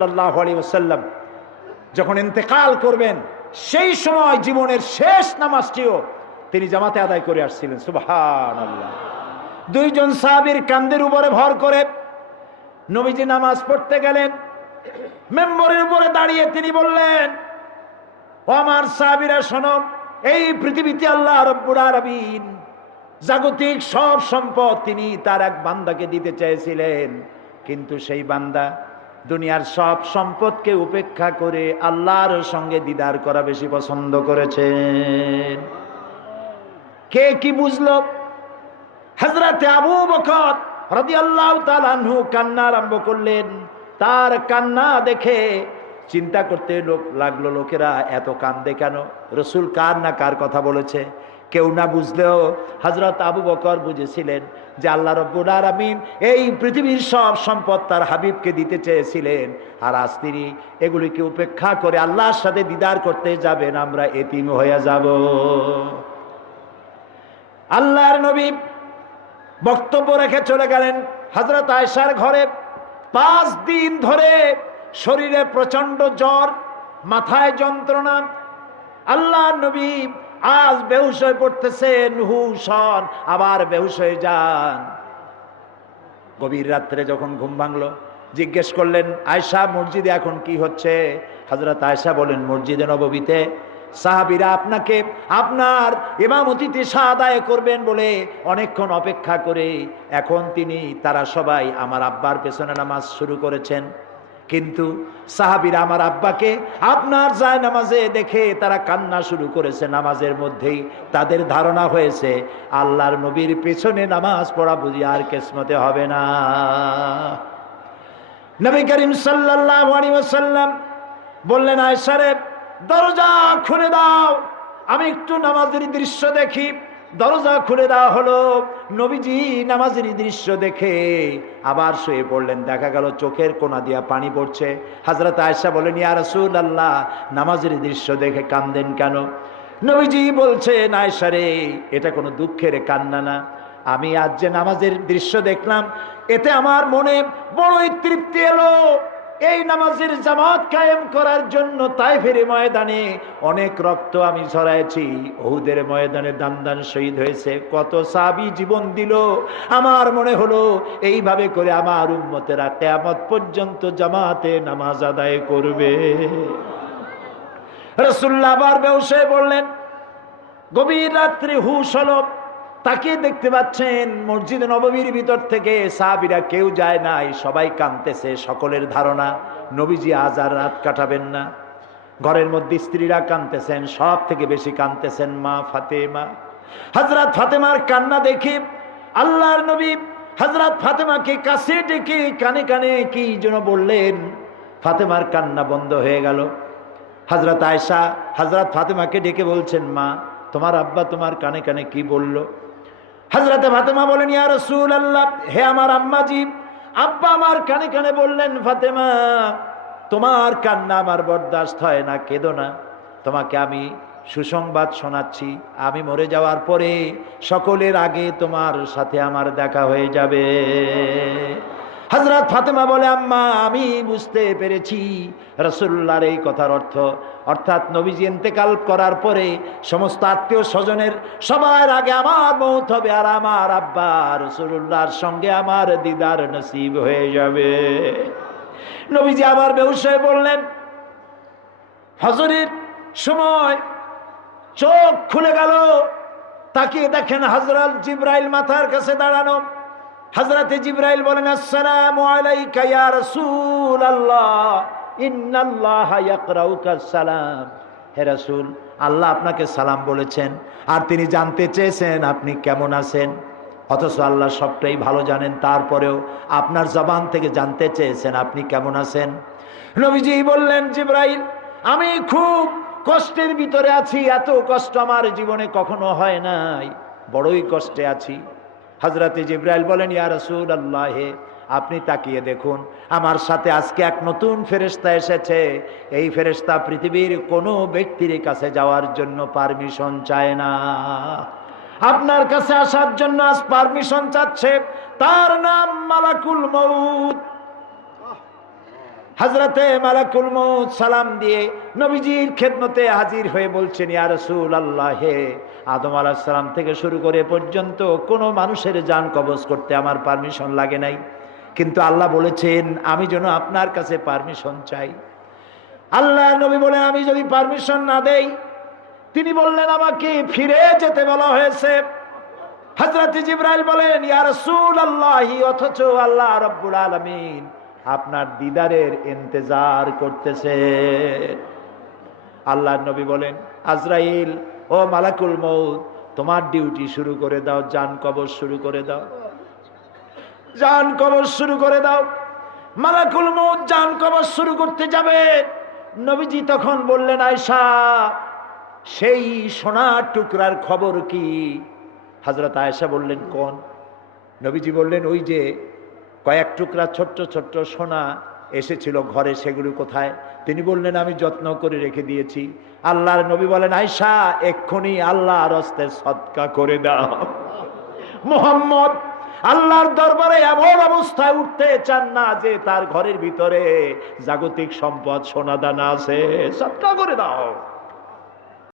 সাল্লাল্লাহু আলাইহি ওয়াসাল্লাম যখন ইন্তেকাল করবেন সেই সময় জীবনের শেষ নামাজটিও তিনি জামাতে আদায় করে আসছিলেন। সুবহানাল্লাহ। দুইজন সাহাবীর কাঁধের উপরে ভর করে নবীজি নামাজ পড়তে গেলেন। মেম্বরের উপরে দাঁড়িয়ে তিনি বললেন, ও আমার সাহাবীরা শোনো, এই পৃথিবীতে আল্লাহ রাব্বুল আলামিন জাগতিক সব সম্পদ তিনি তার এক বান্দাকে দিতে চেয়েছিলেন, কিন্তু সেই বান্দা দুনিয়ার সব সম্পদকে উপেক্ষা করে আল্লাহর সঙ্গে দিদার করা বেশি পছন্দ করেছেন। কে কি বুঝলো? হযরতে আবু বকর রাদিয়াল্লাহু তাআলা আনহু কান্না আরম্ভ করলেন। তার কান্না দেখে চিন্তা করতে লাগলো, লোকেরা এত কান্দে কেন? রাসূল কার না কার কথা বলেছে? কেউ না বুঝলেও হযরত আবু বকর বুঝেছিলেন যে আল্লাহ রাব্বুল আলামিন এই পৃথিবীর সব সম্পদ তার হাবিবকে দিতে চেয়েছিলেন, আর আজ তিনি এগুলিকে উপেক্ষা করে আল্লাহর সাথে দিদার করতে যাবেন, আমরা এতিম হয়ে যাব। আল্লাহর নবী বক্তব্য রেখে চলে গেলেন হযরত আয়েশার ঘরে। 5 দিন ধরে শরীরে প্রচন্ড জ্বর, মাথায় যন্ত্রণা। আল্লাহর নবী আজ বেহুশ হয়ে পড়তেছেন, হুশ হন, আবার বেহুশ হয়ে যান। গভীর রাত্রে যখন ঘুম ভাঙলো, জিজ্ঞেস করলেন, আয়েশা মসজিদে এখন কি হচ্ছে? হযরত আয়েশা বলেন, মসজিদে নববীতে সাহাবীরা আপনাকে আপনার ইমামতিতে আদায় করবেন বলে অনেকক্ষণ অপেক্ষা করে এখন তারা সবাই আমার আব্বার পেছনে নামাজ শুরু করেছেন, কিন্তু সাহাবীরা আমার আব্বাকে আপনার যায় নামাজে দেখে তারা কান্না শুরু করেছে। নামাজের মধ্যেই তাদের ধারণা হয়েছে আল্লাহর নবীর পেছনে নামাজ পড়া বুঝি আর কিসমতে হবে না। নবী করিম সাল্লাল্লাহু আলাইহি ওয়াসাল্লাম বললেন, আয়েশা রে, দরজা খুলে দাও, আমি একটু নামাজের দৃশ্য দেখি। দরজা খুলে দেওয়া হলো। নবীজি নামাজের দৃশ্য দেখে আবার শুয়ে পড়লেন। দেখা গেল চোখের কোনা দিয়া পানি পড়ছে। হযরত আয়েশা বলেন, ইয়া রাসূলুল্লাহ, নামাজের দৃশ্য দেখে কাঁদেন কেন? নবীজি বলছেন, আয়েশা রে, এটা কোনো দুঃখের কান্না না। আমি আজ যে নামাজের দৃশ্য দেখলাম, এতে আমার মনে বড়ই তৃপ্তি এলো। এই নামাজের জামাত কায়েম করার জন্য তায়েফের ময়দানে অনেক রক্ত আমি ঝরাইছি, উহুদের ময়দানে দান দান শহীদ হয়েছে, কত সাহাবী জীবন দিল। আমার মনে হলো এইভাবে করে আমার উম্মতেরা কিয়ামত পর্যন্ত জামাতে নামাজ আদায় করবে। রাসূলুল্লাহ আবার বেহুশ হয়ে বললেন। গভীর রাত্রে হুশ হলো, তাকে দেখতে পাচ্ছেন মসজিদ নববীর ভিতর থেকে সাহাবীরা কেউ যায় নাই, সবাই কাঁদতেছে। সকলের ধারণা নবীজি আজ আর রাত কাটাবেন না। ঘরের মধ্যে স্ত্রীরা কাঁদতেছেন, সব থেকে বেশি কাঁদতেছেন মা ফাতেমা। হযরত ফাতেমার কান্না দেখে আল্লাহর নবী হযরত ফাতেমাকে কাছে ডেকে কানে কানে কি যেন বললেন। ফাতেমার কান্না বন্ধ হয়ে গেল। হযরত আয়েশা হযরত ফাতেমাকে ডেকে বলছেন, মা, তোমার আব্বা তোমার কানে কানে কি বলল? হযরত ফাতেমা বলেন, ইয়া রাসূলুল্লাহ, হে আমার আম্মাজি, আব্বা আমার কানে কানে বললেন, ফাতেমা, তোমার কান্না আমার বরদাস্ত হয় না, কেঁদো না। তোমাকে আমি সুসংবাদ শোনাচ্ছি, আমি মরে যাওয়ার পরে সকলের আগে তোমার সাথে আমার দেখা হয়ে যাবে। হযরত ফাতেমা বলে, আম্মা, আমি বুঝতে পেরেছি রাসূলুল্লাহর এই কথার অর্থ, অর্থাৎ নবীজি ইন্তেকাল করার পরে সমস্ত আত্মীয় স্বজনের সবার আগে আমার মওত হবে, আর আমার আব্বা রাসূলুল্লাহর সঙ্গে আমার দিদার নসিব হয়ে যাবে। নবীজি আবার বেহুশ হয়ে বললেন। ফজরের সময় চোখ খুলে গেল, তাকিয়ে দেখেন হযরত জিবরাইল মাথার কাছে দাঁড়ানো। হযরতে জিবরাইল বলেন, আসসালামু আলাইকা ইয়া রাসূলুল্লাহ, ইন্নাল্লাহা ইয়াকরাউকা সালাম। হে রাসূল, আল্লাহ আপনাকে সালাম বলেছেন, আর তিনি জানতে চেয়েছেন আপনি কেমন আছেন। অথচ আল্লাহ সবটাই ভালো জানেন, তারপরেও আপনার জবান থেকে জানতে চেয়েছেন আপনি কেমন আছেন। নবীজি বললেন, জিবরাইল, আমি খুব কষ্টের ভিতরে আছি, এত কষ্ট আমার জীবনে কখনো হয় নাই, বড়ই কষ্টে আছি। হযরতে জিবরাইল বলেন, ইয়া রাসূলুল্লাহ, আপনি তাকিয়ে দেখুন, আমার সাথে আজকে এক নতুন ফেরেশতা এসেছে। এই ফেরেশতা পৃথিবীর কোনো ব্যক্তির কাছে যাওয়ার জন্য পারমিশন চায় না, আপনার কাছে আসার জন্য আজ পারমিশন চাচ্ছে। তার নাম মালাকুল মউত। হযরতে মালাকুল মউত সালাম দিয়ে নবীজির খেদমতে হাজির হয়ে বলছেন, ইয়া রাসূলুল্লাহ, হে আদম আলাইহিস সালাম থেকে শুরু করে পর্যন্ত কোনো মানুষের জান কবজ করতে আমার পারমিশন লাগে নাই, কিন্তু আল্লাহ বলেছেন আমি যেন আপনার কাছে পারমিশন চাই। আল্লাহ নবী বলেন, আমি যদি পারমিশন না দেই? তিনি বললেন, আমাকে ফিরে যেতে বলা হয়েছে। হযরত জিবরাইল বলেন, ইয়া রাসূলুল্লাহ, অথচ আল্লাহ রাব্বুল আলামিন আপনার দিদারের ইন্তজার করতেছে। আল্লাহর নবী বলেন, আজরাইল, ও মালাকুল মউত, তোমার ডিউটি শুরু করে দাও, জান কবজ শুরু করে দাও, জান কবজ শুরু করে দাও। মালাকুল মউত জান কবজ শুরু করতে যাবে। নবীজি তখন বললেন, আয়েশা, সেই সোনার টুকরার খবর কি? হযরত আয়েশা বললেন, কোন? নবীজি বললেন, ওই যে কয়েক টুকরা ছোট্ট ছোট্ট সোনা এসেছিল ঘরে, সেগুলো কোথায়? তিনি বললেন, আমি যত্ন করে রেখে দিয়েছি। আল্লাহর নবী বলেন, আয়েশা, এক্ষুনি আল্লাহর হস্তে সদকা করে দাও। মুহাম্মদ আল্লাহর দরবারে এমন অবস্থায় উঠতে চান না যে তার ঘরের ভিতরে জাগতিক সম্পদ সোনা দানা আছে, সদকা করে দাও।